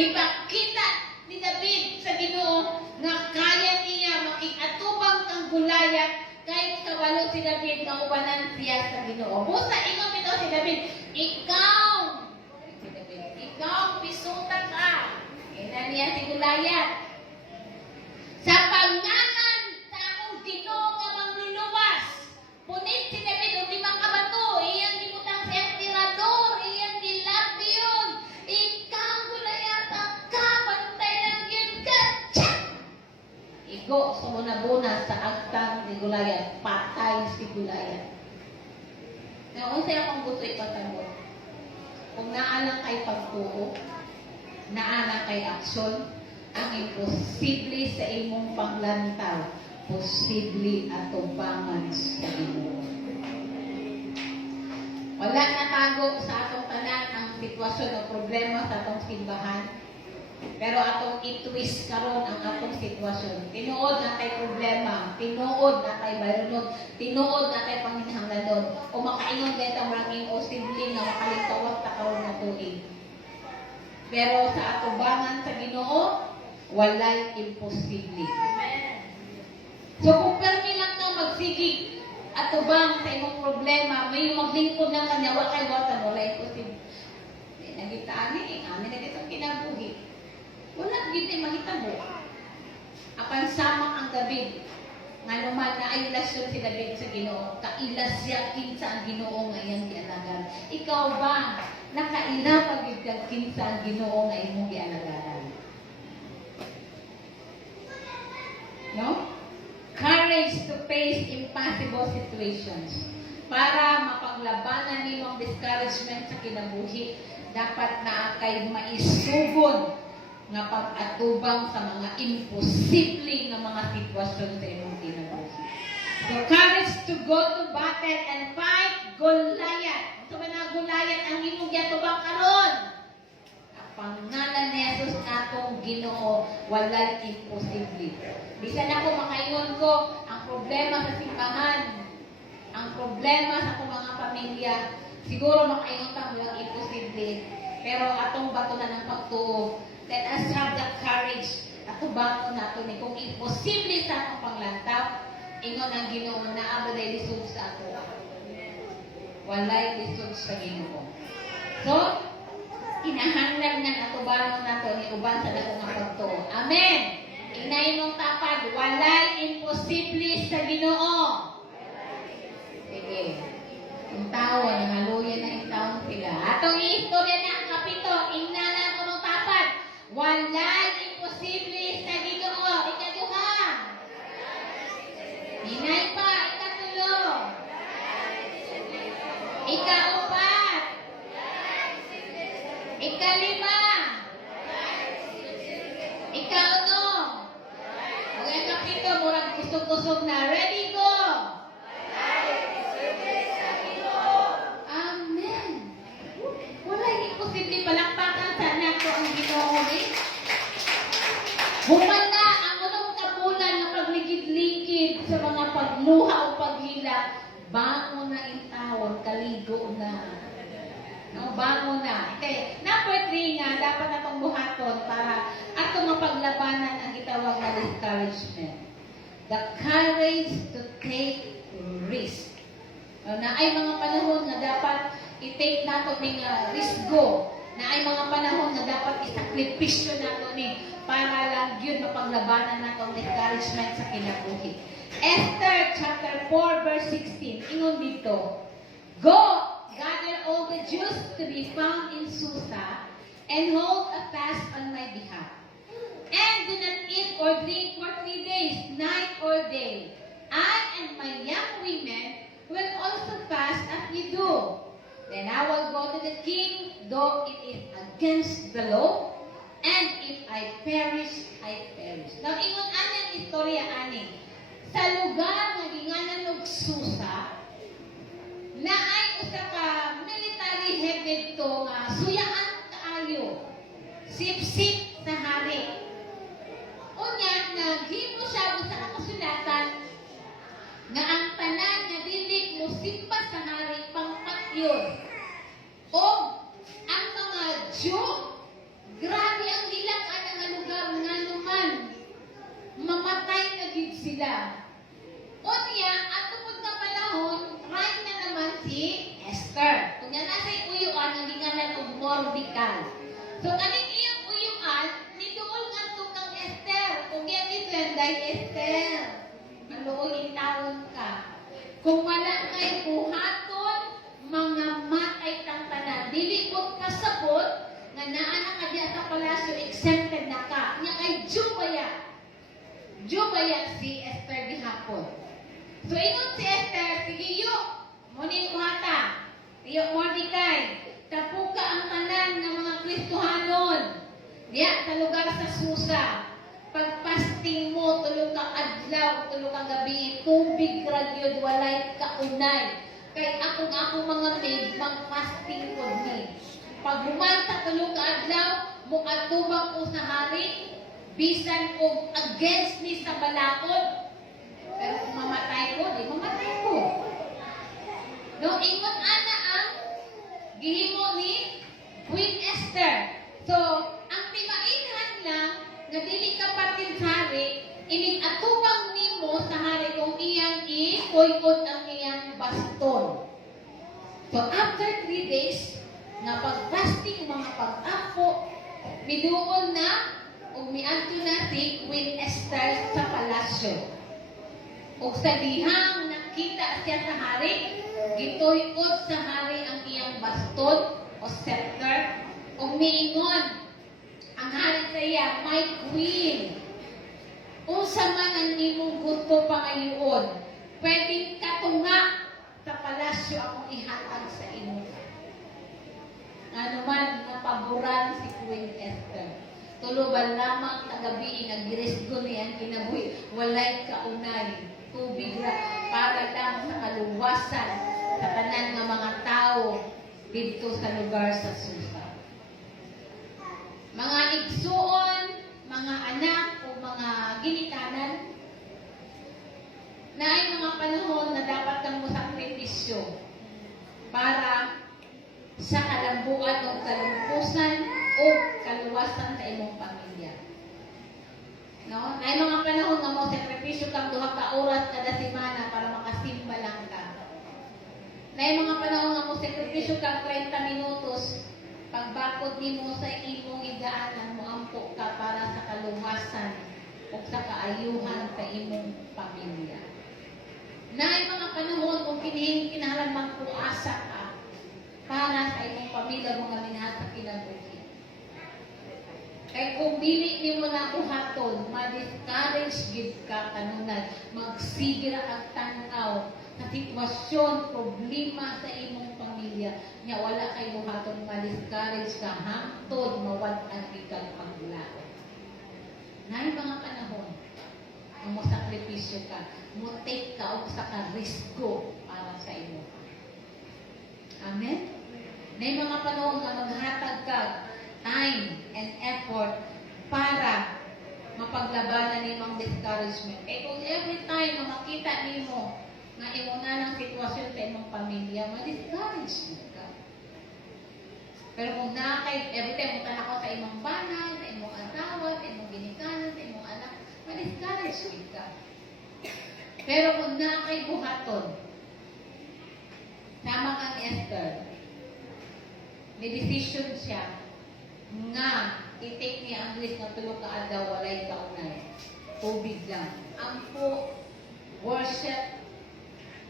Ipakita ni David sa Ginoo nga kaya niya makiatubang ang Goliath kahit kabalo si David na ubanan siya sa Ginoo. Busa ingon bitaw si David, ikaw pisutan ka. Kaya niya si Goliath. Sa pangalan sa akong Ginoo nga mangluluwas, punit si David o di makabato, iyang gibutang siyang tirador, iyang dilabyon, ikaw Goliath, ka, bantay lang yun ka, tsak! Igo, sumunabuna sa agtang ni Goliath, patay si Goliath. Ngayon sila kung gusto ipatawag. Kung naalang kay pagtuo, naalang kay aksyon, ang imposible sa imong panglantaw, posible atubangan sa Ginoo. Wala natago sa atong tanan ang sitwasyon o problema sa atong simbahan. Pero atong i-twist karon ang atong sitwasyon. Tinuod na tay problema, tinuod na tay bayronod, tinuod na tay panginahanglanon, o makaingon dahil ang maraming posible nga makalintawat ta karon na tuig. Pero sa atubangan sa Ginoo, walay imposible. So kung permi lang ka magsigig atubang sa imong problema, may maglingkod na kanya, wakay watan, walay imposible. Nagitaan ni, amin na ditong kinabuhi. Wala gini mahitabo. Apan sama ang David. Nga naman na ay ilasyon si David sa Ginoo. Kailasya kinsa ang Ginoo nga iyang gialagan. Ikaw ba nakaila pagid kag kinsa ang Ginoo nga imong gialagaran? No? Courage to face impossible situations. Para mapaglabanan nimo ang discouragement sa kinabuhi, dapat na kay maisugod nga pag-atubang sa mga imposible nga mga sitwasyon sa imong kinabuhi. So, courage to go to battle and fight Goliath. So, na Goliath ang imong giatubang karon. Ang pangalan ni Jesus atong Ginoo, walay imposible. Bisan ako makaingon ko ang problema sa simbahan, ang problema sa akong mga pamilya, siguro makaingon ta walang imposible. Pero atong batunan ng pagtuo. Let us have the courage at tubangon nato ni kung imposible sa akong panglantaw, ingon ang Ginoo na abaday lisod sa ako. Walay lisod sa Ginoo. So, kinahanglan nga atubangon nato ni uban sa dako nga pagtuo. Amen. Inay mong tapad, walay imposible sa Ginoo. Sige. Ang tao, nangaluyan na yung taon sila. Atong istorya na ang kapito, ingnalan ko ng tapad. Walay imposible sa Ginoo. Ikaduha. Hinay pa. Ikatulo. Ikaupat. Ikalima. Ikauno. Ang kapito, murag kusog-kusog na. Ready, go! Amen. Walay imposible. Palakpakan sa anak ko ang Ginoo ni. Human na ang unong kabulan na pagligid-ligid sa mga pagluha o paghila, bangon na in tawon, kaligo na. No, bangon na. Okay. Number 3 nga, dapat natong buhaton para atong mapaglabanan ang gitawag na discouragement. The courage to take risk. Na ay mga panahon na dapat i-take nato ng risgo, na ay mga panahon na dapat isakripisyo nato ni para lang yun mapaglabanan nato ang discouragement sa kinabuhi. Esther chapter 4 verse 16, ingon dito, go, gather all the Jews to be found in Susa and hold a fast on my behalf. And do not eat or drink for 3 days, night or day. I and my young women will also fast as you do. Then I will go to the king, though it is against the law, and if I perish, I perish. Now, ingon anang istorya ani. Sa lugar nga ginganan og Susa, na ay usa ka military headed to nga suyaan kaayo. Sip-sip sa hari. Unya, naghimo siya sa kasulatan nga ang tanan nga dili musipa sa hari pangpatyon. O ang mga Jew, grabe ang sila. Unya, at tupod na panahon, right na naman si Esther. Kung yan nasa uyuan, ang linganan og Mordecai. So, kaning iyang uyuan, niduol nga ito kang Esther. Kung yan ito yan, dahil Esther, maluoy taon ka. Kung wala kay buhaton, mga matay kang tanan. Dili ko kasabot, nga naana ka diya sa palasyo, exempted na ka. Nga kay Jubaya si Esther gihapon. So, ingon si Esther, sige yo, muning buhata, iyo Mordecai, tapuka ang tanan ng mga Kristohanon, diya sa lugar sa Susa. Pagpasting mo, tulog ka adlaw, tulog ka gabi, tubig ragyod, walay kaunay. Kay akong mga maid, magpasting ko ni. Pag humanta, tulog ka adlaw, muatubang ko sa hari, bisan ko against ni sa balakod. Pero kung mamatay ko, di mamatay ko. No, ingon ana ang gihimo ni Queen Esther. So, ang timainhan lang, na dili ka patin sa hari, ining atubang nimo sa hari kung iyang i-koykot ang iyang baston. So, after 3 days, nga pag-fasting, mga pag-apo, miduol na, o miadto na si Queen Esther sa palasyo. O sa dihang nakita siya sa hari, gitoykot sa hari ang iyang baston o scepter, o miingon, ang hari sa iya, my queen, unsa man ang imong gusto pangayoon, pwedeng katunga sa palasyo akong ihatag sa imo. Ano man, napaboran si Queen Esther. Tuluban lamang kagabi nga giresgo niyang kinabuhi, walay kaunay, tubig ra, para lang sa kaluwasan sa tanan nga mga tao dito sa lugar sa Susa. Mga igsuon, mga anak o mga ginikanan, na ay mga panahon na dapat kang musakripisyo para sa kalambuan o kalumpusan o kaluwasan sa imong pamilya. No? Na ay mga panahon nga mo sakripisyo kang 2 ka oras kada semana para makasimba lang ka. Na ay mga panahon nga mo sakripisyo kang 30 minutos pagbakod nimo sa imong igaanan mo ampo ka para sa kaluwasan o sa kaayuhan sa imong pamilya. Na ay mga panahon kung kinahanglan magpuasa ka para sa imong pamilya mga minahal sa kinabuhi. Kaya kung dili nimo na buhaton, ma-discourage gid ka kanunay, magsigira ang tanaw sa sitwasyon, problema sa imong pamilya, nya wala kay buhaton, ma-discourage ka hangtod mawad-an ikang paglaot. Nay mga panahon, ang mo sakripisyo ka, mo take ka og sa ka-risko para sa imo. Amen? May mga panahon na maghatag ka time and effort para mapaglabanan ni mong discouragement. Eh kung every time na makita nimo na imo na ng sitwasyon sa imong pamilya, ma-discourage ka. Pero kung every time mo ako sa imong banay, sa imong asawa, sa imong ginikanan, sa imong anak, ma-discourage ka. Pero kung buhaton, sama kang Esther, may decision siya nga i-take niya ang list na tulog ka adlaw walay kaunay. Tubig lang. Ampo, worship,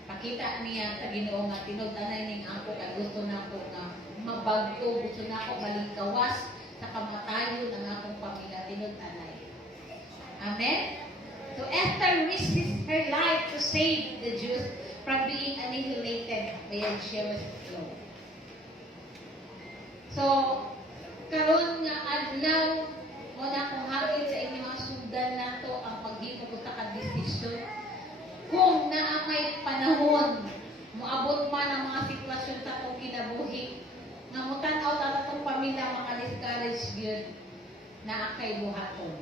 pakita niya sa Ginoo nga tinud-anay ning ampo kay gusto nako nga mabagto, gusto nako malingkawas sa kamatayon ng akong pamilya tinud-anay. Amen? So Esther risks her life to save the Jews from being annihilated by a jealous law. So, karon nga adlaw mo na kung hapit sa inyong mga sundan nato ang paghimo ko sa kadesisyon. Kung naamay panahon, moabot man ang mga sitwasyon sa akong kinabuhi, nga mo tan-aw ta atong pamilya mga discourage gyud na akay buhaton.